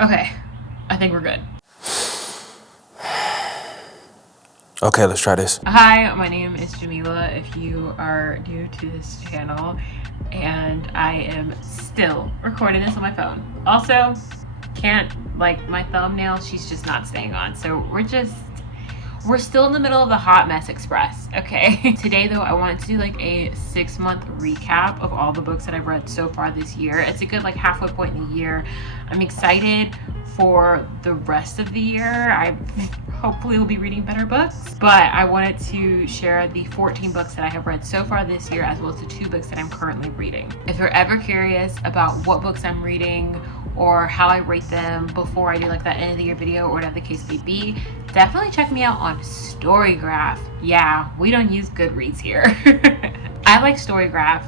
Okay, I think we're good. Okay, let's try this. Hi, my name is Jamilah, if you are new to this channel, and I am still recording this on my phone. Also, my thumbnail, she's just not staying on, so we're still in the middle of the hot mess express, okay? Today, though, I wanted to do a 6-month recap of all the books that I've read so far this year. It's a good halfway point in the year. I'm excited for the rest of the year. I hopefully will be reading better books, but I wanted to share the 14 books that I have read so far this year, as well as the 2 books that I'm currently reading. If you're ever curious about what books I'm reading or how I rate them before I do that end of the year video or whatever the case may be, definitely check me out on Storygraph. Yeah, we don't use Goodreads here. I like Storygraph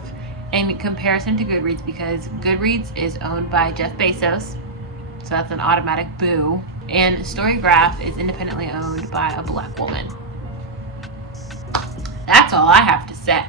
in comparison to Goodreads because Goodreads is owned by Jeff Bezos, so that's an automatic boo. And Storygraph is independently owned by a Black woman. That's all I have to say.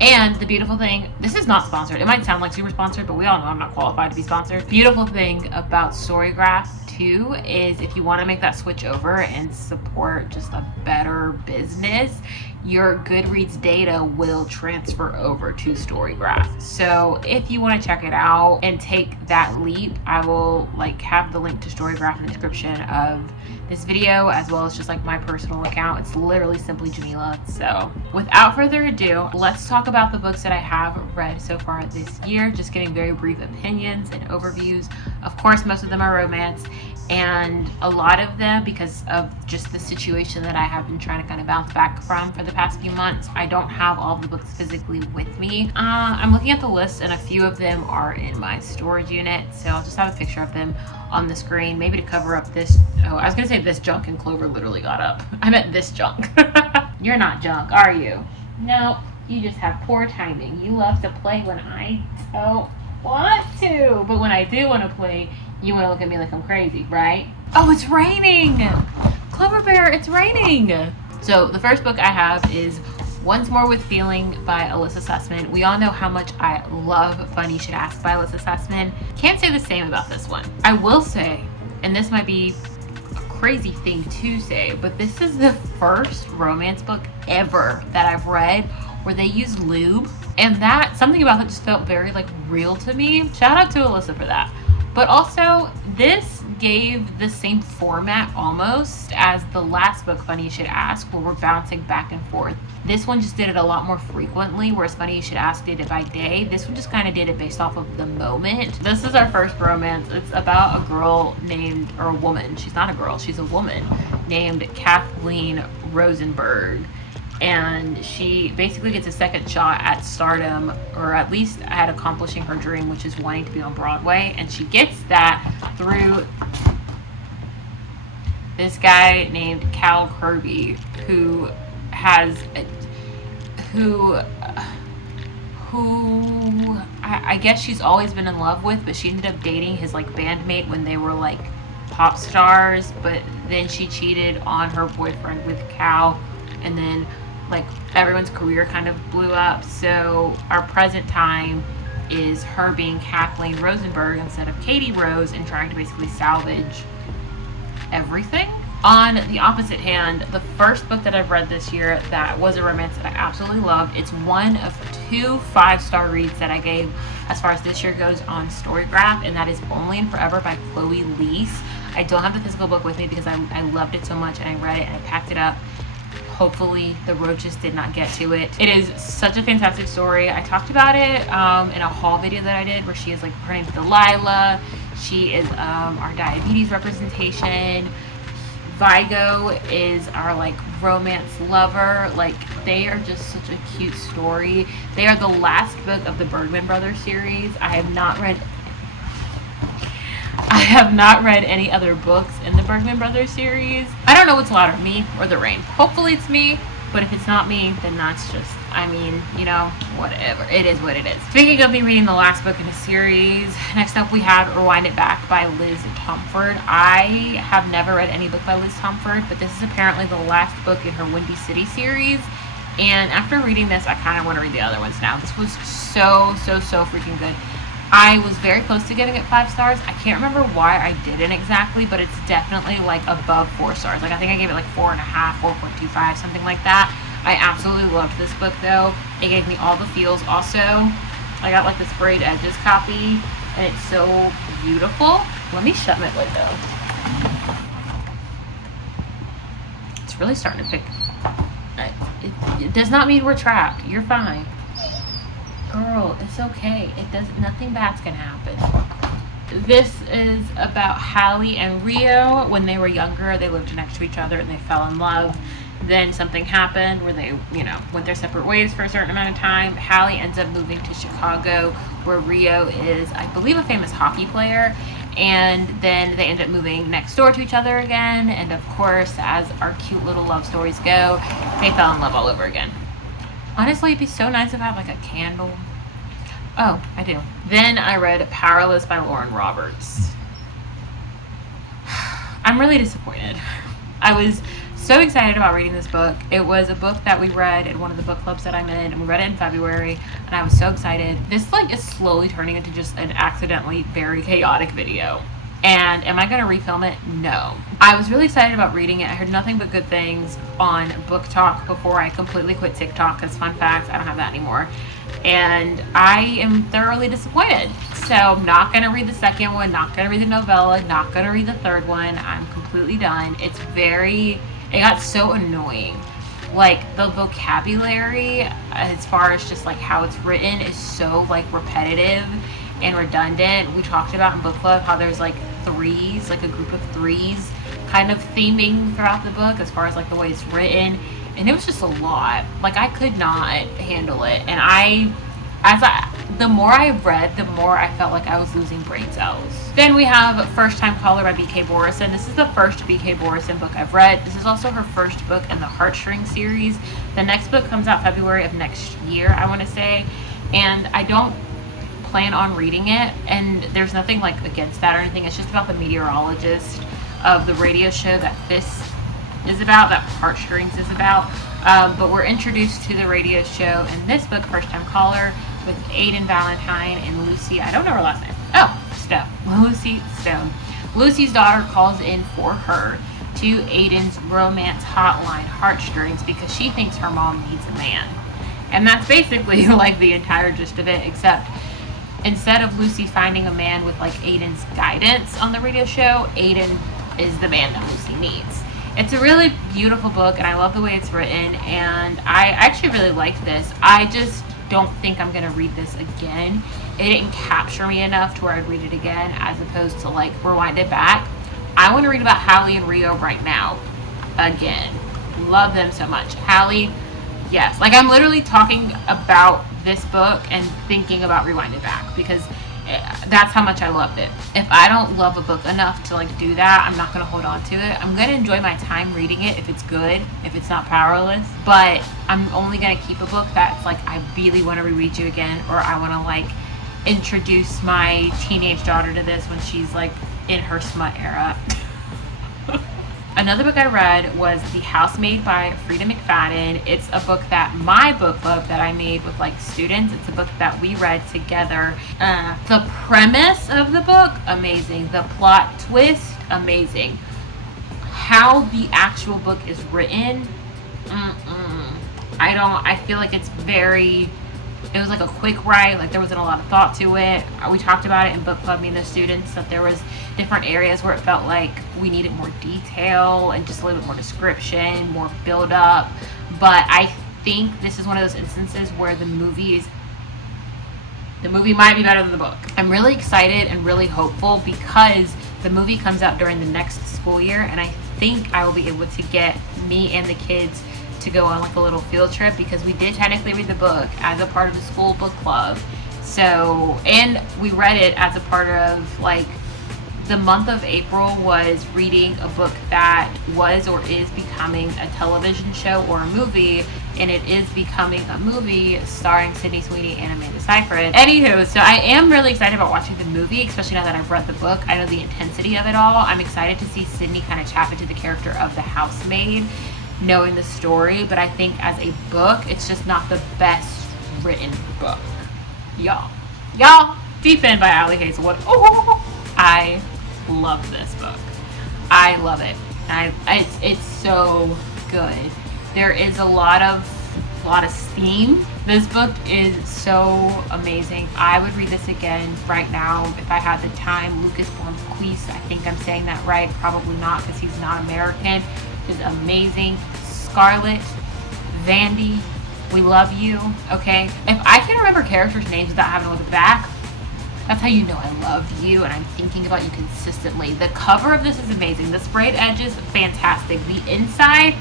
And the beautiful thing, this is not sponsored. It might sound like super sponsored, but we all know I'm not qualified to be sponsored. Beautiful thing about Storygraph too is if you want to make that switch over and support just a better business, your Goodreads data will transfer over to Storygraph. So if you want to check it out and take that leap, I will have the link to Storygraph in the description of this video, as well as just my personal account. It's literally Simply Jamilah. So without further ado, let's talk about the books that I have read so far this year, just giving very brief opinions and overviews. Of course, most of them are romance, and a lot of them, because of just the situation that I have been trying to kind of bounce back from for the past few months, I don't have all the books physically with me. I'm looking at the list, and a few of them are in my storage unit, so I'll just have a picture of them on the screen, maybe to cover up this. Oh, I was gonna say this junk, and Clover literally got up. I meant this junk. You're not junk, are you? No, you just have poor timing. You love to play when I don't want to, but when I do want to play, you want to look at me like I'm crazy, right? Oh, it's raining! Clover Bear, it's raining! So the first book I have is Once More with Feeling by Alyssa Sussman. We all know how much I love Funny You Should Ask by Alyssa Sussman. Can't say the same about this one. I will say, and this might be a crazy thing to say, but this is the first romance book ever that I've read where they use lube, and that, something about it just felt very real to me. Shout out to Alyssa for that. But also, this gave the same format almost as the last book, Funny You Should Ask, where we're bouncing back and forth. This one just did it a lot more frequently, whereas Funny You Should Ask did it by day. This one just kind of did it based off of the moment. This is our first romance. It's about a girl named, or a woman, she's not a girl, she's a woman, named Kathleen Rosenberg. And she basically gets a second shot at stardom, or at least at accomplishing her dream, which is wanting to be on Broadway. And she gets that through this guy named Cal Kirby, who I guess she's always been in love with, but she ended up dating his bandmate when they were pop stars. But then she cheated on her boyfriend with Cal, and then everyone's career kind of blew up. So our present time is her being Kathleen Rosenberg instead of Katie Rose, and trying to basically salvage everything. On the opposite hand, the first book that I've read this year that was a romance that I absolutely loved, it's one of 2 5-star reads that I gave as far as this year goes on Storygraph, and that is Only and Forever by Chloe Leese. I don't have the physical book with me because I loved it so much, and I read it and I packed it up. Hopefully the roaches did not get to it. It is such a fantastic story. I talked about it in a haul video that I did, where she is her name's Delilah. She is our diabetes representation. Vigo is our romance lover. They are just such a cute story. They are the last book of the Bergman Brothers series. I have not read any other books in the Bergman Brothers series. I don't know what's louder, me or the rain. Hopefully it's me, but if it's not me, then that's just, whatever. It is what it is. Speaking of me reading the last book in a series, next up we have Rewind It Back by Liz Tomford. I have never read any book by Liz Tomford, but this is apparently the last book in her Windy City series. And after reading this, I kind of want to read the other ones now. This was so freaking good. I was very close to giving it 5 stars. I can't remember why I didn't exactly, but it's definitely like above 4 stars. Like I think I gave it like 4.5, 4.25, something like that. I absolutely loved this book though. It gave me all the feels. Also, I got like the sprayed edges copy, and it's so beautiful. Let me shut my lid though. It's really starting to pick. It does not mean we're trapped. You're fine. Girl, it's okay. Nothing bad's gonna happen. This is about Hallie and Rio. When they were younger, they lived next to each other and they fell in love. Then something happened where they, went their separate ways for a certain amount of time. Hallie ends up moving to Chicago, where Rio is, I believe, a famous hockey player. And then they end up moving next door to each other again. And of course, as our cute little love stories go, they fell in love all over again. Honestly, it'd be so nice if I had like a candle. Oh, I do. Then I read Powerless by Lauren Roberts. I'm really disappointed. I was so excited about reading this book. It was a book that we read in one of the book clubs that I'm in, and we read it in February, and I was so excited. This is slowly turning into just an accidentally very chaotic video. And am I going to refilm it? No. I was really excited about reading it. I heard nothing but good things on Book Talk before I completely quit TikTok, because fun fact, I don't have that anymore. And I am thoroughly disappointed. So I'm not going to read the second one, not going to read the novella, not going to read the third one. I'm completely done. It got so annoying. Like, the vocabulary, as far as just like how it's written, is so like repetitive and redundant. We talked about in book club how there's like threes, like a group of threes kind of theming throughout the book as far as like the way it's written, and it was just a lot. Like, I could not handle it, and the more I read, the more I felt like I was losing brain cells. Then we have First Time Caller by B.K. Borison. This is the first B.K. Borison book I've read. This is also her first book in the Heartstring series. The next book comes out February of next year, I want to say, and I don't plan on reading it, and there's nothing like against that or anything. It's just about the meteorologist of the radio show that this is about, that Heartstrings is about. But we're introduced to the radio show in this book, First Time Caller, with Aiden Valentine and Lucy. I don't know her last name. Oh, Stone. Lucy Stone. Lucy's daughter calls in for her to Aiden's romance hotline, Heartstrings, because she thinks her mom needs a man. And that's basically like the entire gist of it, except instead of Lucy finding a man with like Aiden's guidance on the radio show, Aiden is the man that Lucy needs. It's a really beautiful book, and I love the way it's written, and I actually really like this. I just don't think I'm going to read this again. It didn't capture me enough to where I'd read it again, as opposed to like rewind it back. I want to read about Hallie and Rio right now again. Love them so much. Hallie, yes. Like, I'm literally talking about this book and thinking about rewind it back, because that's how much I loved it. If I don't love a book enough to like do that, I'm not going to hold on to it. I'm going to enjoy my time reading it if it's good, if it's not powerless, but I'm only going to keep a book that's like I really want to reread you again, or I want to like introduce my teenage daughter to this when she's like in her smut era. Another book I read was The Housemaid by Frida McFadden. It's a book that my book club that I made with like students. It's a book that we read together. The premise of the book, amazing. The plot twist, amazing. How the actual book is written, I feel like it was like a quick write, like there wasn't a lot of thought to it. We talked about it in book club, me and the students, that there was different areas where it felt like we needed more detail and just a little bit more description, more build up. But I think this is one of those instances where the movie might be better than the book. I'm really excited and really hopeful because the movie comes out during the next school year, and I think I will be able to get me and the kids to go on like a little field trip, because we did technically read the book as a part of the school book club. So, and we read it as a part of like the month of April was reading a book that was or is becoming a television show or a movie, and it is becoming a movie starring Sydney Sweeney and Amanda Seyfried. Anywho, so I am really excited about watching the movie, especially now that I've read the book. I know the intensity of it all. I'm excited to see Sydney kind of tap into the character of the housemaid, knowing the story, but I think as a book, it's just not the best written book. Y'all, Deep End by Ali Hazelwood. Oh, I love this book. I love it. It's so good. There is a lot of steam. This book is so amazing. I would read this again right now if I had the time. Lucas Blumquist, I think I'm saying that right. Probably not because he's not American. Is amazing. Scarlett, Vandy, we love you. Okay, if I can remember characters' names without having to look back, that's how you know I love you and I'm thinking about you consistently. The cover of this is amazing. The sprayed edges, fantastic. The inside,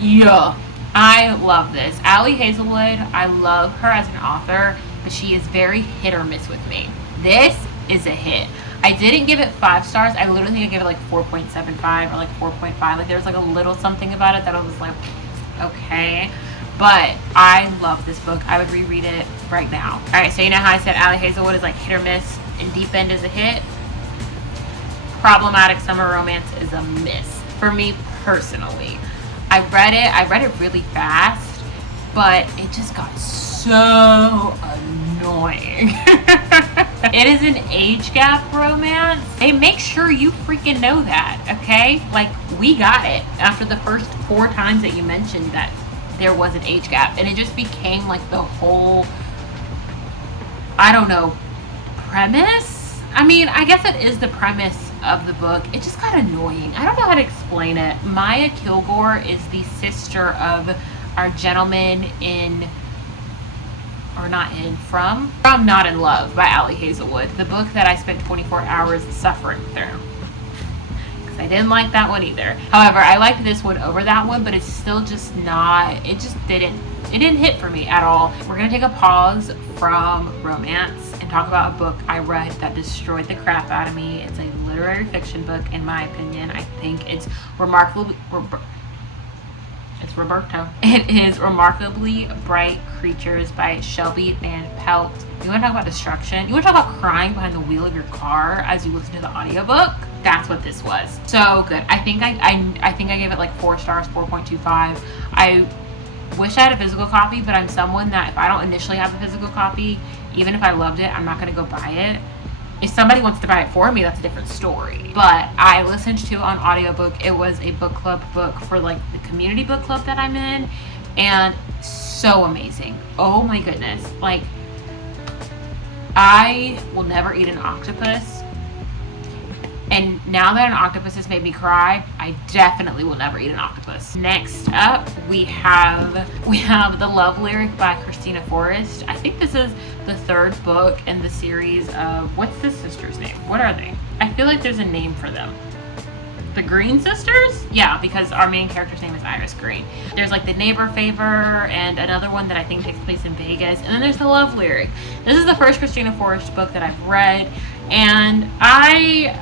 yeah, I love this. Ali Hazelwood, I love her as an author, but she is very hit or miss with me. This is a hit. I didn't give it 5 stars. I literally think I gave it like 4.75 or like 4.5. Like there was like a little something about it that I was like, okay. But I love this book. I would reread it right now. All right, so you know how I said Ali Hazelwood is like hit or miss and Deep End is a hit? Problematic Summer Romance is a miss for me personally. I read it really fast, but it just got so annoying. It is an age gap romance. They make sure you freaking know that, okay? Like, we got it after the first 4 times that you mentioned that there was an age gap, and it just became like the whole, I don't know, premise? I mean, I guess it is the premise of the book. It just got annoying. I don't know how to explain it. Maya Kilgore is the sister of our gentleman in, or not in, from Not in Love by Ali Hazelwood, the book that I spent 24 hours suffering through. I didn't like that one either. However, I liked this one over that one, but it's still just not, it didn't hit for me at all. We're gonna take a pause from romance and talk about a book I read that destroyed the crap out of me. It's a literary fiction book, in my opinion. I think it's Roberto. It is Remarkably Bright Creatures by Shelby Van Pelt. You want to talk about destruction? You want to talk about crying behind the wheel of your car as you listen to the audiobook? That's what this was. So good. I think I gave it like 4 stars, 4.25. I wish I had a physical copy, but I'm someone that if I don't initially have a physical copy, even if I loved it, I'm not going to go buy it. If somebody wants to buy it for me, that's a different story. But I listened to it on audiobook. It was a book club book for like the community book club that I'm in, and so amazing. Oh my goodness. Like, I will never eat an octopus. And now that an octopus has made me cry, I definitely will never eat an octopus. Next up, we have The Love Lyric by Christina Forrest. I think this is the 3rd book in the series of, what's the sister's name? What are they? I feel like there's a name for them. The Green Sisters? Yeah, because our main character's name is Iris Green. There's like The Neighbor Favor and another one that I think takes place in Vegas. And then there's The Love Lyric. This is the first Christina Forrest book that I've read, and I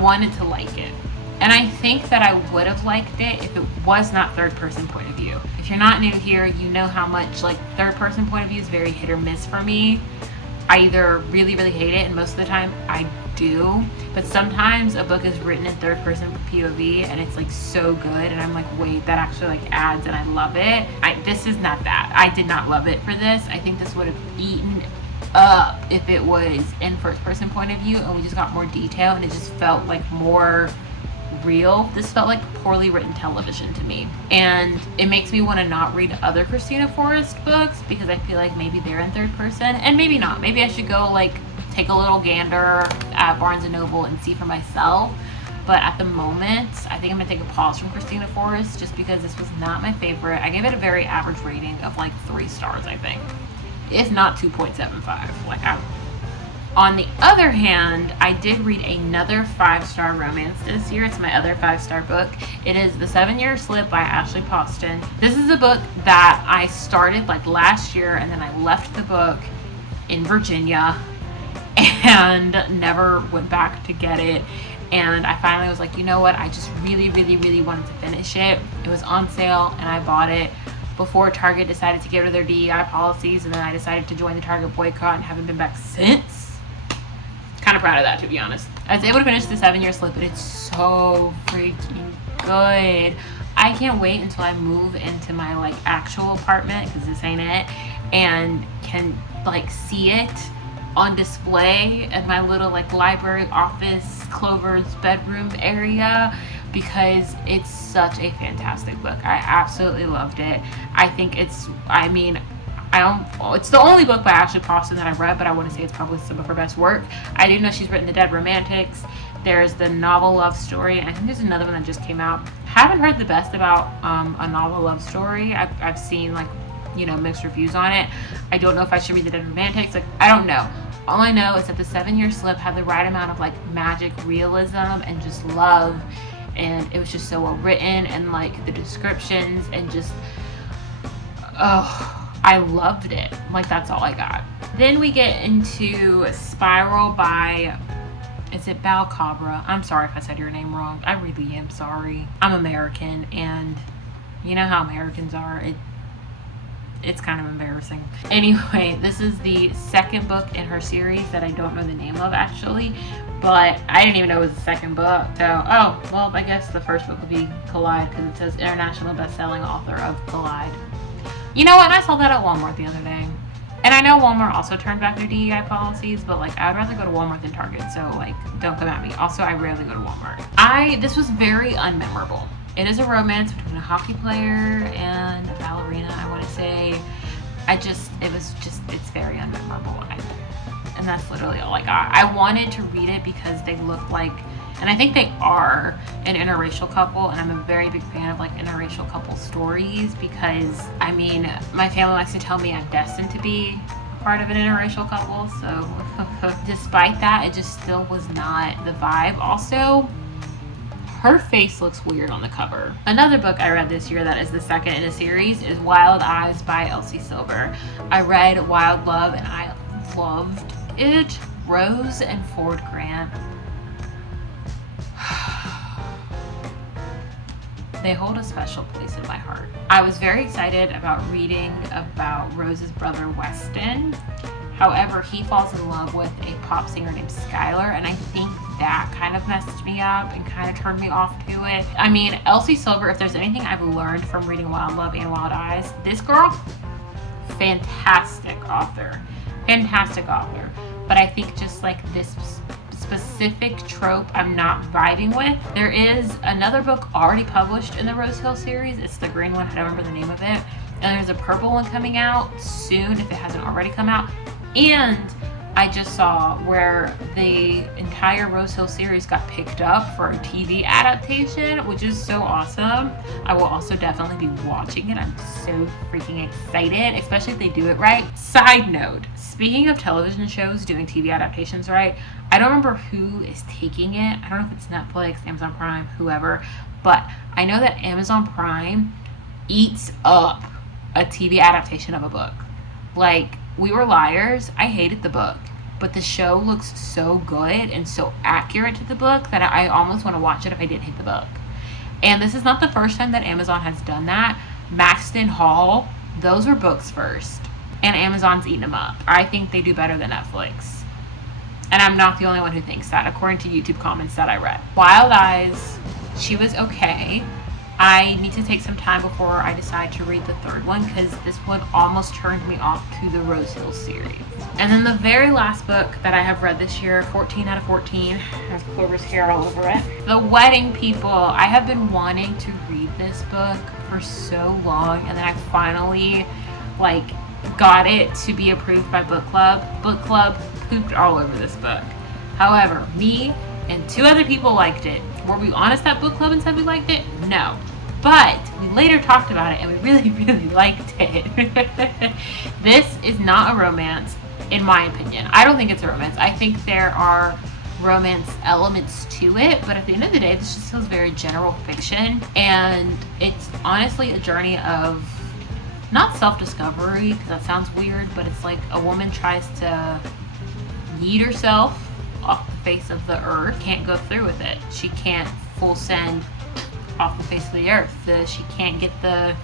wanted to like it. And I think that I would have liked it if it was not 3rd person point of view. If you're not new here, you know how much like 3rd person point of view is very hit or miss for me. I either really, really hate it, and most of the time I do. But sometimes a book is written in 3rd person POV and it's like so good, and I'm like, wait, that actually like adds, and I love it. This is not that. I did not love it for this. I think this would have eaten up if it was in 1st person point of view and we just got more detail and it just felt like more real. This felt like poorly written television to me, and it makes me want to not read other Christina Forrest books because I feel like maybe they're in 3rd person, and maybe not. Maybe I should go like take a little gander at Barnes & Noble and see for myself. But at the moment, I think I'm gonna take a pause from Christina Forrest just because this was not my favorite. I gave it a very average rating of like 3 stars, I think, if not 2.75. Like, on the other hand, I did read another 5-star romance this year. It's my other 5-star book. It is The 7-Year Slip by Ashley Poston. This is a book that I started like last year, and then I left the book in Virginia and never went back to get it. And I finally was like, you know what? I just really, really, really wanted to finish it. It was on sale and I bought it before Target decided to get rid of their DEI policies, and then I decided to join the Target boycott and haven't been back since. Kind of proud of that, to be honest. I was able to finish The 7-Year Slip, and it's so freaking good. I can't wait until I move into my like actual apartment, because this ain't it, and can like see it on display in my little like library office Clover's bedroom area, because it's such a fantastic book. I absolutely loved it. I think it's the only book by Ashley Poston that I've read, but I want to say it's probably some of her best work. I do know she's written The Dead Romantics. There's the novel Love Story, and I think there's another one that just came out. Haven't heard the best about a novel Love Story. I've seen like, mixed reviews on it. I don't know if I should read The Dead Romantics. Like, I don't know. All I know is that the 7-Year Slip had the right amount of like magic realism and just love, and it was just so well written, and like the descriptions, and just I loved it. Like, that's all I got. Then we get into Spiral by, is it Balcabra? I'm sorry if I said your name wrong. I really am sorry. I'm American, and you know how Americans are. It's kind of embarrassing. Anyway, this is the second book in her series that I don't know the name of actually, but I didn't even know it was the second book. So, I guess the first book would be Collide, because it says international best-selling author of Collide. You know what? I saw that at Walmart the other day. And I know Walmart also turned back their DEI policies, but like, I'd rather go to Walmart than Target, so like, don't come at me. Also, I rarely go to Walmart. This was very unmemorable. It is a romance between a hockey player and a ballerina, I want to say. It's very unmemorable. And that's literally all I got. I wanted to read it because they look like, and I think they are, an interracial couple, and I'm a very big fan of like interracial couple stories, because my family likes to tell me I'm destined to be part of an interracial couple, so despite that, it just still was not the vibe. Also, her face looks weird on the cover. Another book I read this year that is the second in a series is Wild Eyes by Elsie Silver. I read Wild Love and I loved it. Rose and Ford Grant. They hold a special place in my heart. I was very excited about reading about Rose's brother Weston. However, he falls in love with a pop singer named Skylar, and I think that kind of messed me up and kind of turned me off to it. Elsie Silver, if there's anything I've learned from reading Wild Love and Wild Eyes, this girl, fantastic author. But I think just like this specific trope I'm not vibing with. There is another book already published in the Rose Hill series. It's the green one. I don't remember the name of it. And there's a purple one coming out soon if it hasn't already come out. And I just saw where the entire Rose Hill series got picked up for a TV adaptation, which is so awesome. I will also definitely be watching it. I'm so freaking excited, especially if they do it right. Side note, speaking of television shows doing TV adaptations right, I don't remember who is taking it. I don't know if it's Netflix, Amazon Prime, whoever, but I know that Amazon Prime eats up a TV adaptation of a book. Like, We Were Liars, I hated the book, but the show looks so good and so accurate to the book that I almost want to watch it if I didn't hate the book. And this is not the first time that Amazon has done that. Maxton Hall, those were books first, and Amazon's eating them up. I think they do better than Netflix. And I'm not the only one who thinks that, according to YouTube comments that I read. Wild Eyes, she was okay. I need to take some time before I decide to read the third one, because this one almost turned me off to the Rose Hill series. And then the very last book that I have read this year, 14 out of 14, has Clover's hair all over it. The Wedding People. I have been wanting to read this book for so long, and then I finally got it to be approved by Book Club. Book Club pooped all over this book. However, me and 2 other people liked it. Were we honest at Book Club and said we liked it? No. But we later talked about it and we really, really liked it. This is not a romance, in my opinion. I don't think it's a romance. I think there are romance elements to it, but at the end of the day, this just feels very general fiction. And it's honestly a journey of not self-discovery, because that sounds weird, but it's like a woman tries to yeet herself off the face of the earth, can't go through with it. She can't full send off the face of the earth. She can't get the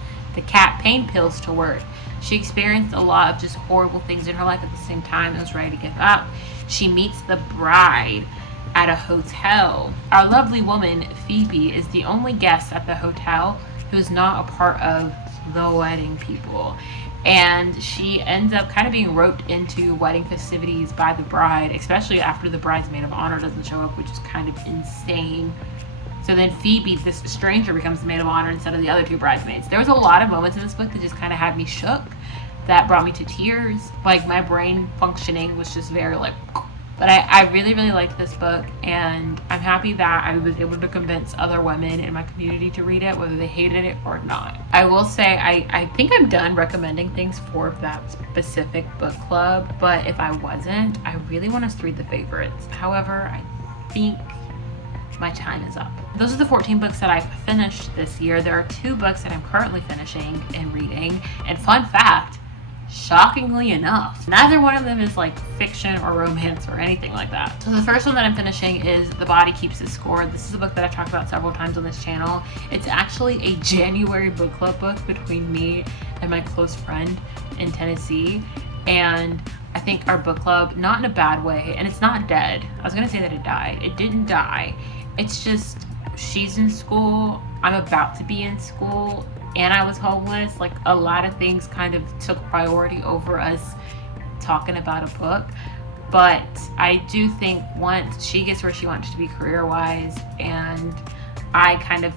cat pain pills to work. She experienced a lot of just horrible things in her life at the same time and was ready to give up. She meets the bride at a hotel. Our lovely woman, Phoebe, is the only guest at the hotel who's not a part of the Wedding People. And she ends up kind of being roped into wedding festivities by the bride, especially after the bride's maid of honor doesn't show up, which is kind of insane. So then Phoebe, this stranger, becomes the maid of honor instead of the other two bridesmaids. There was a lot of moments in this book that just kind of had me shook, that brought me to tears. Like, my brain functioning was just very like... But I really, really liked this book, and I'm happy that I was able to convince other women in my community to read it, whether they hated it or not. I will say, I think I'm done recommending things for that specific book club, but if I wasn't, I really want us to read the favorites. However, I think my time is up. Those are the 14 books that I've finished this year. There are 2 books that I'm currently finishing and reading, and fun fact, shockingly enough, neither one of them is like fiction or romance or anything like that. So the first one that I'm finishing is The Body Keeps Its Score. This is a book that I've talked about several times on this channel. It's actually a January book club book between me and my close friend in Tennessee. And I think our book club, not in a bad way, and it's not dead. I was gonna say that it died. It didn't die. It's just, she's in school, I'm about to be in school, and I was homeless. Like, a lot of things kind of took priority over us talking about a book. But I do think once she gets where she wants to be career-wise, and I kind of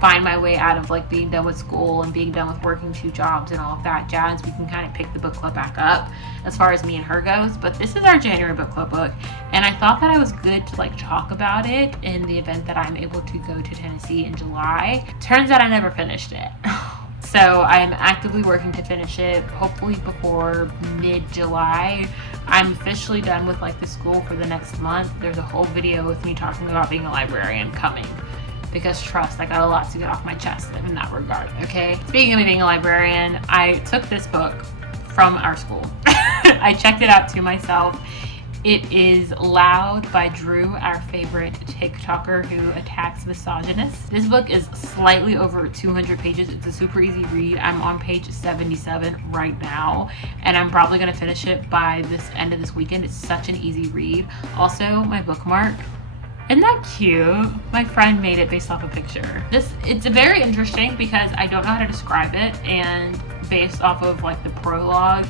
find my way out of like being done with school and being done with working 2 jobs and all of that jazz, we can kind of pick the book club back up as far as me and her goes. But this is our January book club book, and I thought that I was good to like talk about it in the event that I'm able to go to Tennessee in July. Turns out I never finished it. So I'm actively working to finish it, hopefully before mid-July. I'm officially done with like the school for the next month. There's a whole video with me talking about being a librarian coming, because trust, I got a lot to get off my chest in that regard, okay? Speaking of being a librarian, I took this book from our school. I checked it out to myself. It is Loud by Drew, our favorite TikToker who attacks misogynists. This book is slightly over 200 pages. It's a super easy read. I'm on page 77 right now, and I'm probably gonna finish it by this end of this weekend. It's such an easy read. Also, my bookmark. Isn't that cute? My friend made it based off a picture. It's very interesting because I don't know how to describe it, and based off of like the prologue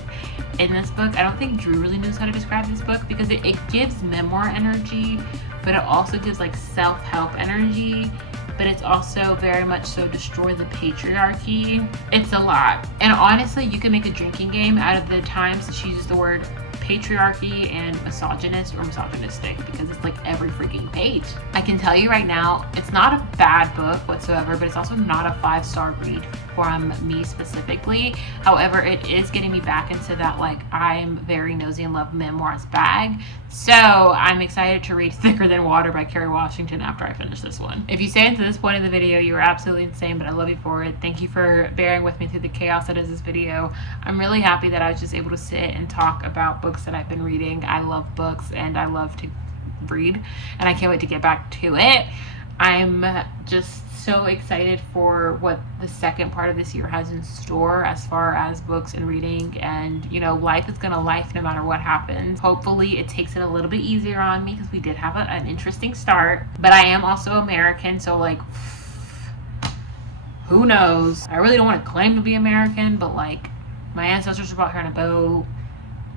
in this book, I don't think Drew really knows how to describe this book, because it gives memoir energy, but it also gives like self-help energy, but it's also very much so destroy the patriarchy. It's a lot. And honestly, you can make a drinking game out of the times that she uses the word patriarchy and misogynist or misogynistic, because it's like every freaking page. I can tell you right now, it's not a bad book whatsoever, but it's also not a 5-star read from me specifically. However, it is getting me back into that like I'm very nosy and love memoirs bag. So I'm excited to read Thicker Than Water by Kerry Washington after I finish this one. If you stay into this point of the video, you are absolutely insane, but I love you for it. Thank you for bearing with me through the chaos that is this video. I'm really happy that I was just able to sit and talk about books that I've been reading. I love books and I love to read, and I can't wait to get back to it. I'm just so excited for what the second part of this year has in store as far as books and reading, and you know, life is gonna life no matter what happens. Hopefully it takes it a little bit easier on me, because we did have an interesting start, but I am also American, so like who knows. I really don't want to claim to be American, but like my ancestors were brought here on a boat.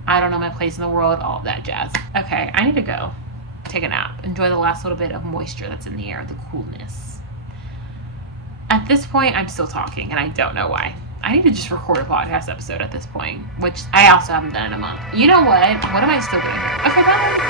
I don't know my place in the world, all of that jazz. Okay, I need to go take a nap, enjoy the last little bit of moisture that's in the air, the coolness. At this point, I'm still talking, and I don't know why. I need to just record a podcast episode at this point, which I also haven't done in a month. You know what? What am I still doing here? Okay, bye.